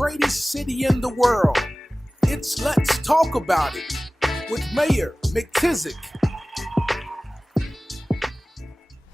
greatest city in the world. It's Let's Talk About It with Mayor McTizic.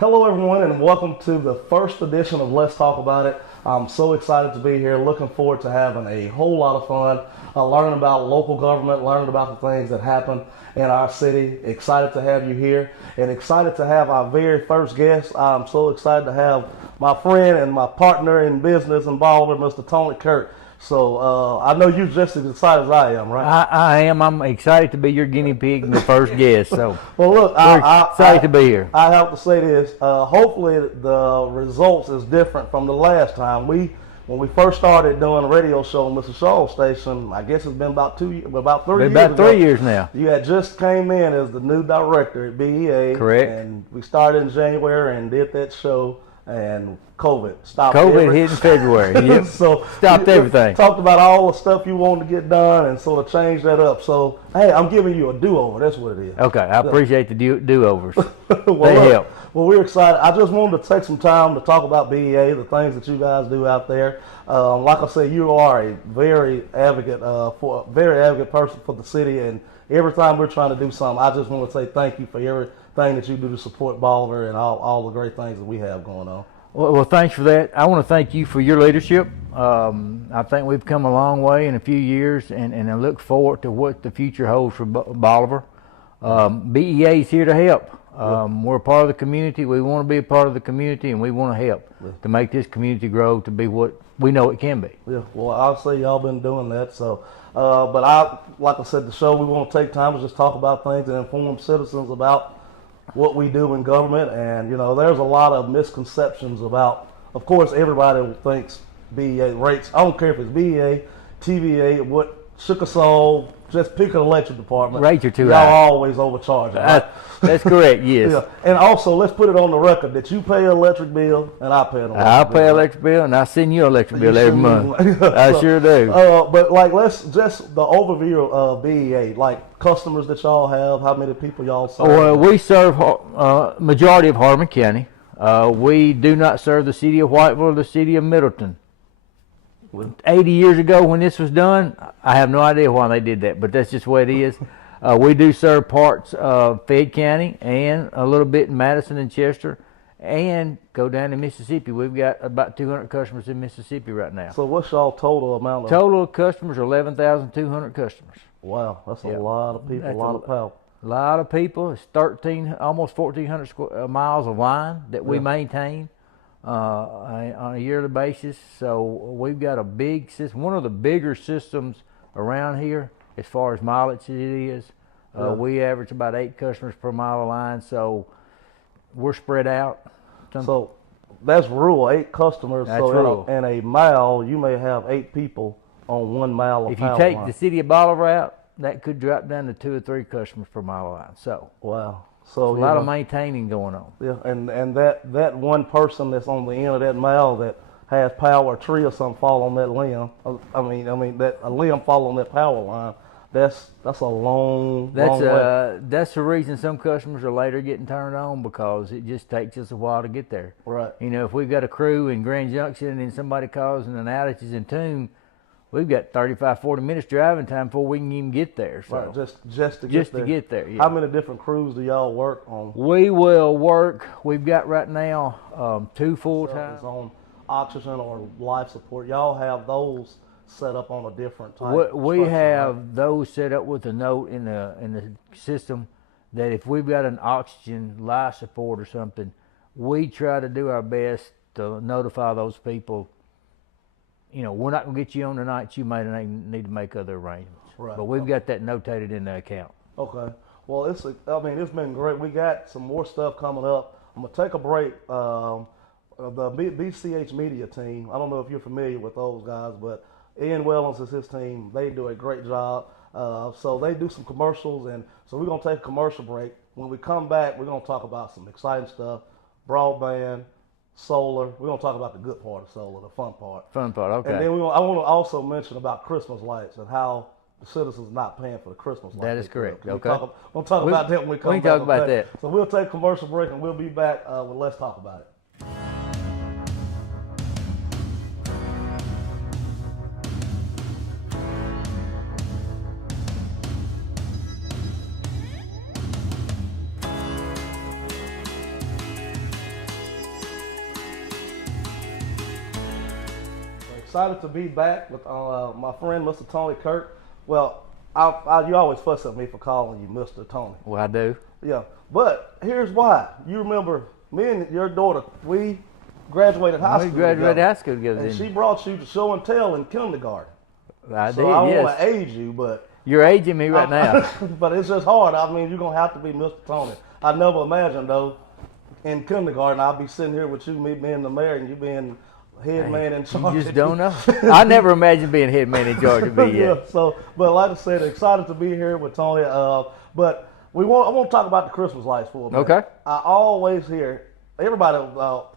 Hello everyone, and welcome to the first edition of Let's Talk About It. I'm so excited to be here, looking forward to having a whole lot of fun, learning about local government, learning about the things that happen in our city. Excited to have you here, and excited to have our very first guest. I'm so excited to have my friend and my partner in business in Bolivar, Mr. Tony Kirk. So I know you're just as excited as I am, right? I am. I'm excited to be your guinea pig and the first guest. So, well, look, I'm excited to be here. I have to say this. Hopefully, the results is different from the last time. When we first started doing a radio show on Mr. Shaw's station, I guess it's been about 3 years. About 3 years now. You had just came in as the new director at BEA. Correct. And we started in January and did that show. And COVID stopped. COVID hit in February. Yep. So stopped everything. Talked about all the stuff you wanted to get done, and sort of changed that up. So hey, I'm giving you a do-over. That's what it is. Okay, I appreciate the do-overs. Well, they help. Well, we're excited. I just wanted to take some time to talk about BEA, the things that you guys do out there. Like I said, you are a very advocate person for the city, and every time we're trying to do something, I just want to say thank you for everything that you do to support Bolivar and all the great things that we have going on. Well, thanks for that. I want to thank you for your leadership. I think we've come a long way in a few years, and I look forward to what the future holds for Bolivar. BEA is here to help. We're a part of the community. We want to be a part of the community, and we want to help to make this community grow to be what we know it can be. Yeah, well, I'll say y'all been doing that. So, but like I said, the show, we want to take time to just talk about things and inform citizens about what we do in government. And there's a lot of misconceptions about, of course, everybody thinks BEA rates, I don't care if it's BEA, TVA, what Chickasaw, just pick an electric department, rates are too y'all high. Always overcharging, right? That's correct, yes. Yeah. And also, let's put it on the record that you pay an electric bill and I pay an electric bill. I pay an electric bill, and I send you an electric bill every month. I sure do. But let's just the overview of BEA, like customers that y'all have, how many people y'all serve? Well, we serve majority of Hardeman County. We do not serve the city of Whiteville or the city of Middleton. 80 years ago when this was done, I have no idea why they did that, but that's just the way it is. We do serve parts of Fayette County and a little bit in Madison and Chester, and go down to Mississippi. We've got about 200 customers in Mississippi right now. So what's y'all total amount of? Total customers are 11,200 customers. Wow, that's a lot of people, a lot of power. A lot of people. It's almost 1,400 miles of line that we maintain on a yearly basis. So we've got a big system, one of the bigger systems around here as far as mileage it is. We average about 8 customers per mile of line, so we're spread out. So that's rural, 8 customers. That's so rural. In a mile, you may have 8 people on 1 mile of power If you take line. the city of Bolivar out, that could drop down to 2 or 3 customers per mile of line. So wow. So a lot of maintaining going on. Yeah, and that one person that's on the end of that mile that has power, a tree or something fall on that limb. I mean that a limb fall on that power line. That's a long way. That's the reason some customers are later getting turned on, because it just takes us a while to get there. Right. If we've got a crew in Grand Junction and somebody calls and an outage is in tune, we've got 35, 40 minutes driving time before we can even get there. So right, just to get there. Yeah. How many different crews do y'all work on? We will work. We've got right now 2 full-time. On oxygen or life support. Y'all have those set up on a different type. We have those set up with a note in the system that if we've got an oxygen life support or something, we try to do our best to notify those people. We're not going to get you on tonight. You may need to make other arrangements. Right. But we've got that notated in the account. Okay. Well, it's been great. We got some more stuff coming up. I'm going to take a break. The BCH Media team, I don't know if you're familiar with those guys, but Ian Wellens is his team. They do a great job. So they do some commercials, and so we're going to take a commercial break. When we come back, we're going to talk about some exciting stuff, broadband, solar. We're going to talk about the good part of solar, the fun part. Okay. And then I want to also mention about Christmas lights and how the citizens not paying for the Christmas lights. That is correct. We'll talk about that when we come back. We can talk about that. So we'll take a commercial break, and we'll be back with Let's Talk About It. excited to be back with my friend, Mr. Tony Kirk. Well, you always fuss at me for calling you Mr. Tony. Well, I do. Yeah, but here's why. You remember me and your daughter, we graduated high school together. And she brought you to show and tell in kindergarten. I so did, I yes. want to age you, but... You're aging me right now. But it's just hard. I mean, you're going to have to be Mr. Tony. I never imagined, though, in kindergarten, I'll be sitting here with you, me being the mayor, and you being head man in charge. You just don't know. I never imagined being head man in charge of me yet. So, but like I said, excited to be here with Tony. But I want to talk about the Christmas lights for a minute. Okay. I always hear, everybody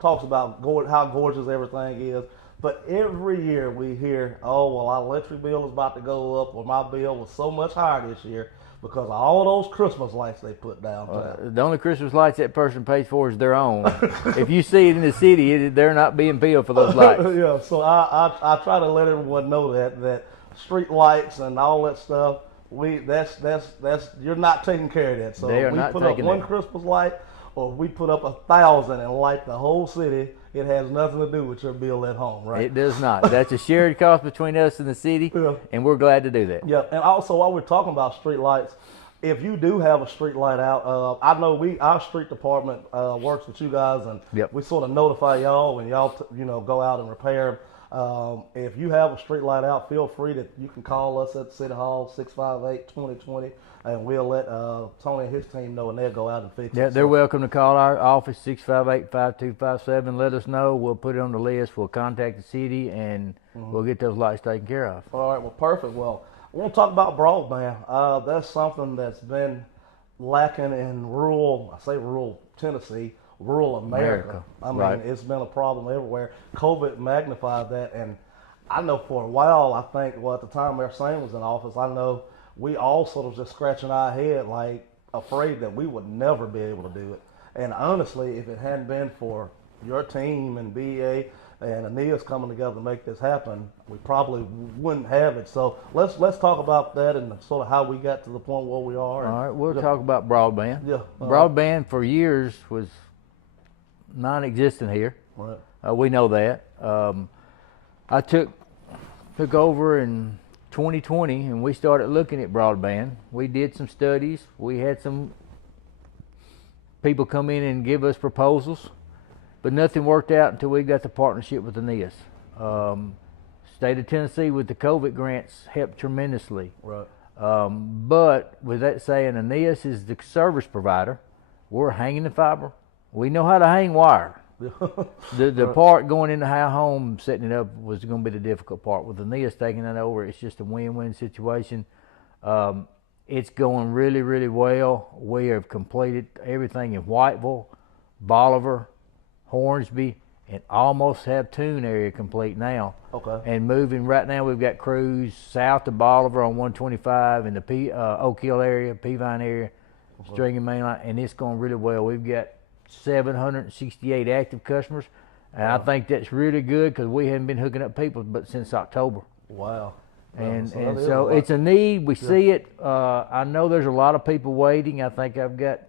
talks about how gorgeous everything is. But every year we hear, oh, well, our electric bill is about to go up, or my bill was so much higher this year because of all those Christmas lights they put down. The only Christmas lights that person pays for is their own. If you see it in the city, they're not being billed for those lights. Yeah, so I try to let everyone know that street lights and all that stuff, that's you're not taking care of that. So they are if we not put up taking one that. Christmas light, or if we put up 1,000 and light the whole city, it has nothing to do with your bill at home, right? It does not. That's a shared cost between us and the city, and we're glad to do that. Yeah, and also while we're talking about street lights, if you do have a street light out, I know our street department works with you guys, and we sort of notify y'all when y'all go out and repair them. If you have a street light out, feel free you can call us at City Hall 658-2020, and we'll let Tony and his team know, and they'll go out and fix it. Yeah, they're welcome to call our office 658-5257. Let us know. We'll put it on the list. We'll contact the city, and we'll get those lights taken care of. All right, well, perfect. Well, I want to talk about broadband. That's something that's been lacking in rural Tennessee, rural America. I mean, It's been a problem everywhere. COVID magnified that, and I know for a while, at the time Mayor Sane was in office, I know we all sort of just scratching our head, like afraid that we would never be able to do it. And honestly, if it hadn't been for your team and BEA and Aeneas coming together to make this happen, we probably wouldn't have it. So let's talk about that and sort of how we got to the point where we are. All right, we'll talk about broadband. Yeah, broadband for years was non-existent here. Right. We know that. I took over in 2020, and we started looking at broadband. We did some studies. We had some people come in and give us proposals, but nothing worked out until we got the partnership with Aeneas. State of Tennessee with the COVID grants helped tremendously. Right. But with that saying, Aeneas is the service provider. We're hanging the fiber. We know how to hang wire. The part going into our home, setting it up, was going to be the difficult part. With Aeneas taking that over, it's just a win-win situation. It's going really, really well. We have completed everything in Whiteville, Bolivar, Hornsby, and almost have Toon area complete now. Okay. And moving right now, we've got crews south of Bolivar on 125 in the Oak Hill area, Peavine area, stringing main line, and it's going really well. We've got 768 active customers, and I think that's really good because we haven't been hooking up people but since October. Wow. And so it's a need. We see it. I know there's a lot of people waiting. I think I've got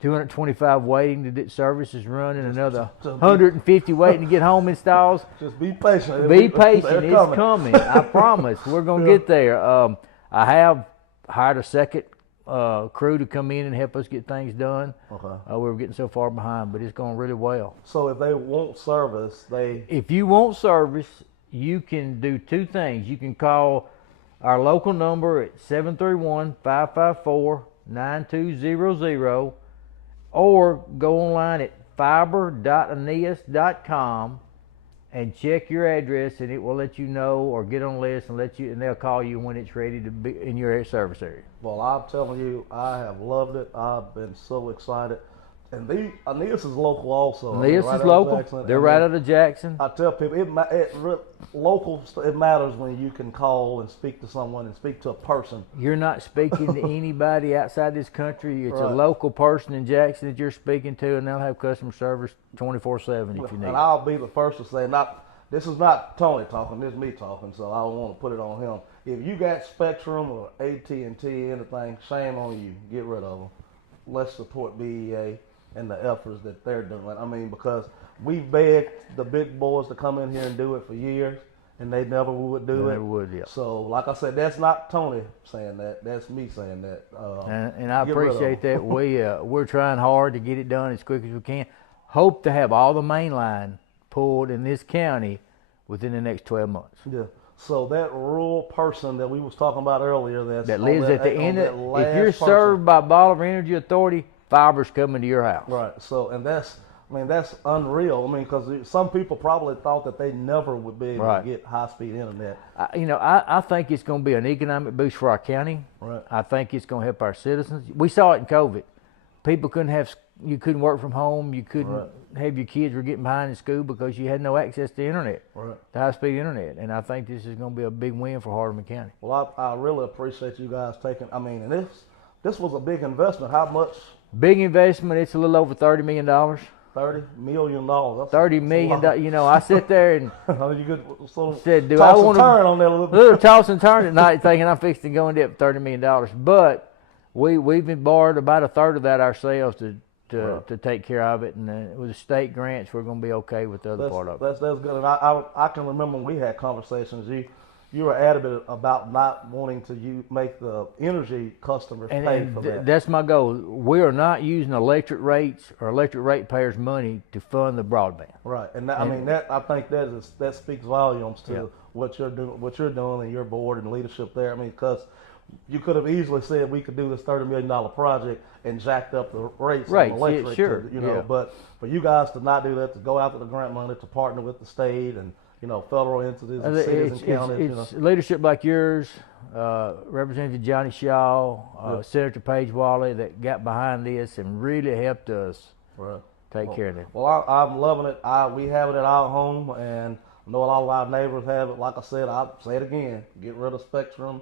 225 waiting to get services running, another 150 waiting to get home installs. Just be patient. Be patient. It's coming. I promise. We're going to get there. I have hired a second crew to come in and help us get things done. Okay. We were getting so far behind, but it's going really well. So if they want service, if you want service, you can do two things. You can call our local number at 731-554-9200, or go online at fiber.aeneas.com and check your address, and it will let you know, or get on the list and they'll call you when it's ready to be in your service area. Well, I'm telling you, I have loved it. I've been so excited. And Aeneas is local also. Aeneas is local. They're right out of Jackson. I tell people, local, it matters when you can call and speak to someone and speak to a person. You're not speaking to anybody outside this country. It's a local person in Jackson that you're speaking to, and they'll have customer service 24/7 if you need. And I'll be the first to say, this is not Tony talking, this is me talking, so I don't want to put it on him. If you got Spectrum or AT&T, anything, shame on you. Get rid of them. Let's support BEA and the efforts that they're doing. I mean, because we've begged the big boys to come in here and do it for years, and they never would do it. Never would, yeah. So, like I said, that's not Tony saying that. That's me saying that. And I appreciate that. We're trying hard to get it done as quick as we can. Hope to have all the main line pulled in this county within the next 12 months. Yeah. So that rural person that we was talking about earlier, that lives at the end of, if you're served by Bolivar Energy Authority, fiber's coming to your house. Right. So, and that's unreal. I mean, because some people probably thought that they never would be able to get high-speed internet. I think it's going to be an economic boost for our county. Right. I think it's going to help our citizens. We saw it in COVID. People you couldn't work from home. You couldn't have your kids were getting behind in school because you had no access to internet, to high-speed internet. And I think this is going to be a big win for Hardeman County. Well, I really appreciate you guys taking. I mean, and this was a big investment. How much? Big investment. It's a little over $30 million. $30 million. That's $30 million. You know, I sit there and you could said, "Do I want to turn on that a little bit?" Little toss and turn at night, thinking I'm fixing to go in debt for $30 million. But we've been borrowed about a third of that ourselves to take care of it, and with the state grants, we're going to be okay with the other part of it. That's good. And I can remember when we had conversations. You were adamant about not wanting to make the energy customers pay for that. That's my goal. We are not using electric rates or electric ratepayers' money to fund the broadband. Right, and I think that speaks volumes to what you're doing, and your board and leadership there. I mean, because you could have easily said we could do this $30 million project and jacked up the rates on electric. Sure. But for you guys to not do that, to go after the grant money, to partner with the state and federal entities and cities and counties. It's leadership like yours, Representative Johnny Shaw, Senator Paige Wally, that got behind this and really helped us take care of it. Well, I'm loving it. We have it at our home, and I know a lot of our neighbors have it. Like I said, I'll say it again: get rid of Spectrum,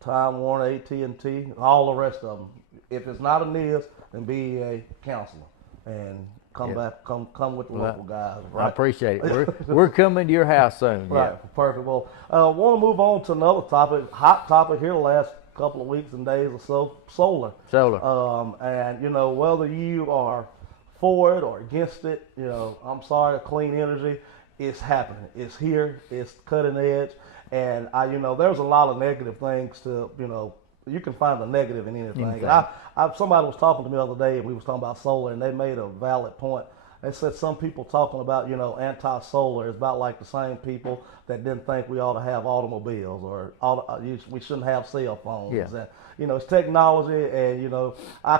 Time Warner, AT&T, all the rest of them. If it's not a NIS, then be a counselor and come with the local guys. Right? I appreciate it. We're coming to your house soon. Right, perfect. Well, I want to move on to another topic, hot topic here the last couple of weeks and days or so, solar. And whether you are for it or against it, I'm sorry, clean energy, it's happening. It's here. It's cutting edge. And there's a lot of negative things to, you can find the negative in anything. And somebody was talking to me the other day, and we was talking about solar, and they made a valid point. They said some people talking about, anti-solar is about like the same people that didn't think we ought to have automobiles or we shouldn't have cell phones. Yeah. And, it's technology, and, I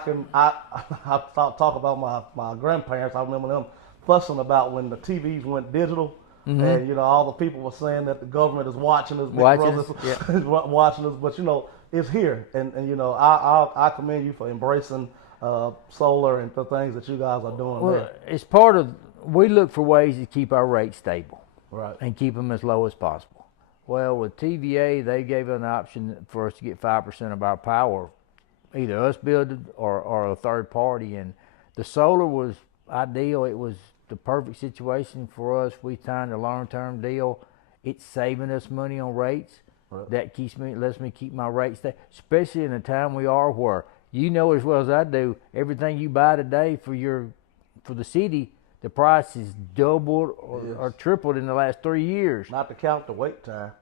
talk about my grandparents. I remember them fussing about when the TVs went digital. Mm-hmm. And all the people were saying that the government is watching us, watching us, but it's here, and I commend you for embracing solar and the things that you guys are doing. Well, it's part of. We look for ways to keep our rates stable, right, and keep them as low as possible. Well, with TVA, they gave an option for us to get 5% of our power, either us building or a third party, and the solar was ideal. It was the perfect situation for us. We signed a long-term deal. It's saving us money on rates. Right. That lets me keep my rates there, especially in the time we are where as well as I do, everything you buy today for the city, the price is doubled or tripled in the last 3 years. Not to count the wait time.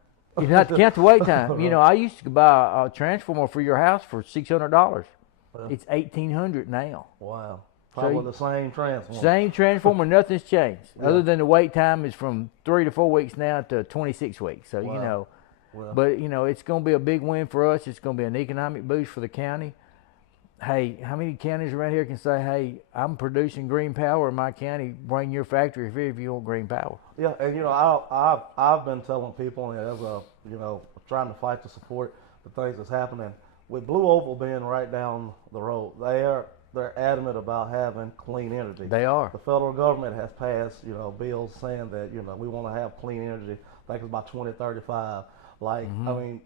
You not to count the wait time. I used to buy a transformer for your house for $600. It's $1,800 now. Wow. Probably the same transformer. Same transformer, nothing's changed. Other than the wait time is from 3 to 4 weeks now to 26 weeks. So, but it's going to be a big win for us. It's going to be an economic boost for the county. Hey, how many counties around here can say, hey, I'm producing green power in my county, bring your factory here if you want green power? Yeah, and I've been telling people, and as trying to fight to support the things that's happening. With Blue Oval being right down the road, they're adamant about having clean energy. They are. The federal government has passed, bills saying that, we want to have clean energy. I think it's by 2035. Like, I mean,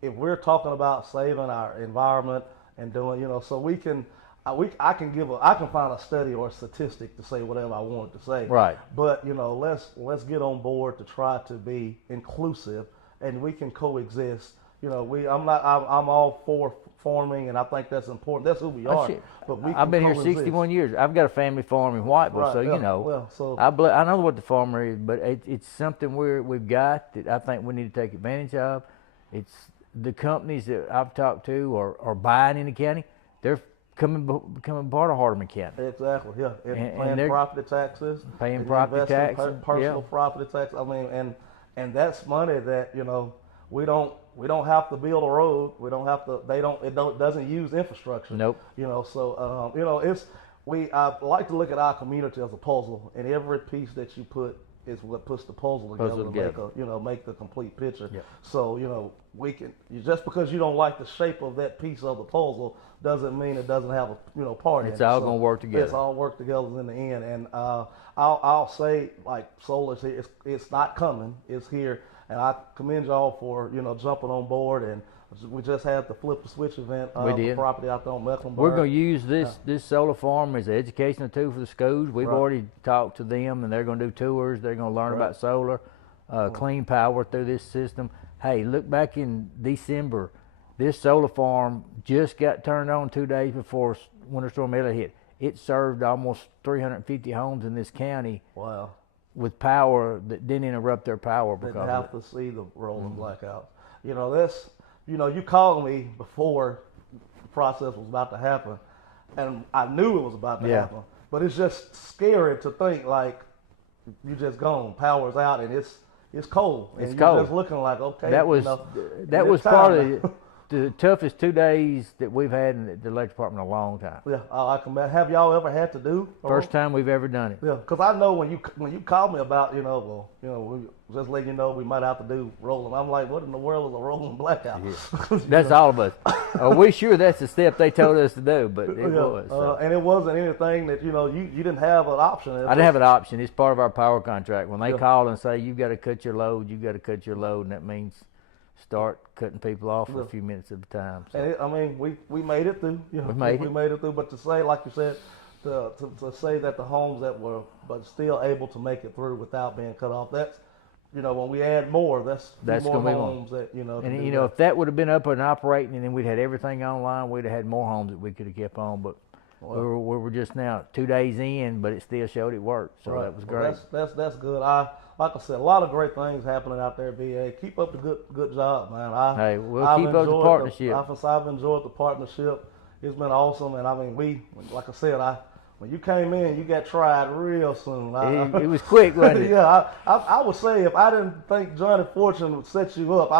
if we're talking about saving our environment and doing, so we can, I can find a study or a statistic to say whatever I want to say. Right. But, let's get on board to try to be inclusive, and we can coexist, You know, I'm all for farming, and I think that's important. That's who we are. Shit. But we I've been here coexist. 61 years. I've got a family farm in Whiteville, Right, so yeah, you know. well, so I know what the farmer is, but it's something we've got that I think we need to take advantage of. It's the companies that I've talked to are buying in the county. They're becoming part of Hardeman County. exactly, yeah, And paying they're property taxes, paying and property investing taxes, personal yeah. property tax. I mean, and that's money that, you know, we don't have to build a road. We don't have to. It doesn't use infrastructure. Nope. You know, so you know, I like to look at our community as a puzzle, and every piece that you put is what puts the puzzle together to make the complete picture. Yep. So, you know, just because you don't like the shape of that piece of the puzzle doesn't mean it doesn't have a part in it. It's all gonna work together. It's all work together in the end. And I'll say, like, solar's here. It's not coming. It's here. And I commend y'all for, you know, jumping on board. And we just had the Flip the Switch event did. property out there on Mecklenburg. We're going to use this solar farm as an educational tool for the schools. We've Right. already talked to them, and they're going to do tours. They're going to learn about solar, clean power through this system. Hey, look back in December. This solar farm just got turned on 2 days before Winter Storm Elliott hit. It served almost 350 homes in this county. Wow. With power that didn't interrupt their power because Didn't of have it. to see the rolling blackouts. You know, you called me before the process was about to happen, and I knew it was about to happen. But it's just scary to think, like, you just gone, power's out, and it's cold. And It's you're cold. just looking like, okay. That was it's was time probably now. the toughest 2 days that we've had in the electric department in a long time. Yeah, I can. Have y'all ever had to do? First time we've ever done it. Yeah, because I know when you called me about, we just letting you know we might have to do rolling. I'm like, what in the world is a rolling blackout? Yeah. That's all of us. Are we sure that's the step they told us to do? But it was. So. And it wasn't anything that, you didn't have an option. I didn't have an option. It's part of our power contract. When they call and say, you've got to cut your load, and that means start cutting people off for a few minutes at a time. So. And we made it through. We made it through. But to say, like you said, to say that the homes that were but still able to make it through without being cut off, that's, when we add more, that's more homes that, And, if that would have been up and operating and then we'd had everything online, we'd have had more homes that we could have kept on. But we were just now 2 days in, but it still showed it worked. So that was great. That's good. Like I said, a lot of great things happening out there, BA. Keep up the good job, man. We'll keep up the partnership. I've enjoyed the partnership. It's been awesome. And like I said, when you came in, you got tried real soon. It was quick, wasn't it? Yeah, I would say if I didn't think Johnny Fortune would set you up,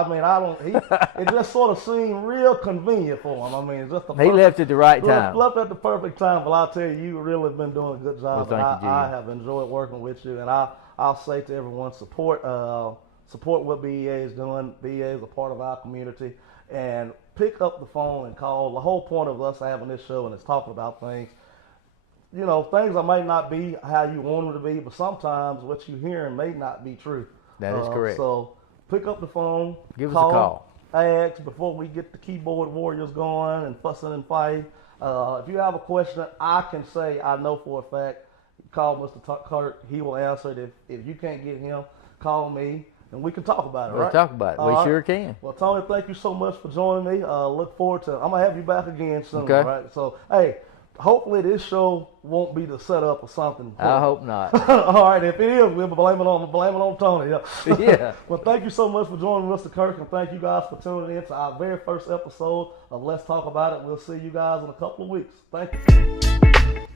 it just sort of seemed real convenient for him. He left at the right time. Left at the perfect time. But I'll tell you, you really have been doing a good job. Well, thank you, I have enjoyed working with you, and I'll say to everyone, support what BEA is doing. BEA is a part of our community, and pick up the phone and call. The whole point of us having this show and is talking about things. Things that might not be how you want them to be, but sometimes what you're hearing may not be true. That is correct. So pick up the phone. Give us a call. Ask before we get the keyboard warriors going and fussing and fighting. If you have a question, I can say I know for a fact. Call Mr. Kirk. He will answer it. If you can't get him, call me, and we can talk about it, We'll right? talk about it. We sure can. Well, Tony, thank you so much for joining me. Look forward to I'm going to have you back again soon, Okay. right? So, hey, hopefully this show won't be the setup or something. I hope not. All right, if it is, we'll blame it on Tony. Yeah. Yeah. Well, thank you so much for joining Mr. Kirk, and thank you guys for tuning in to our very first episode of Let's Talk About It. We'll see you guys in a couple of weeks. Thank you.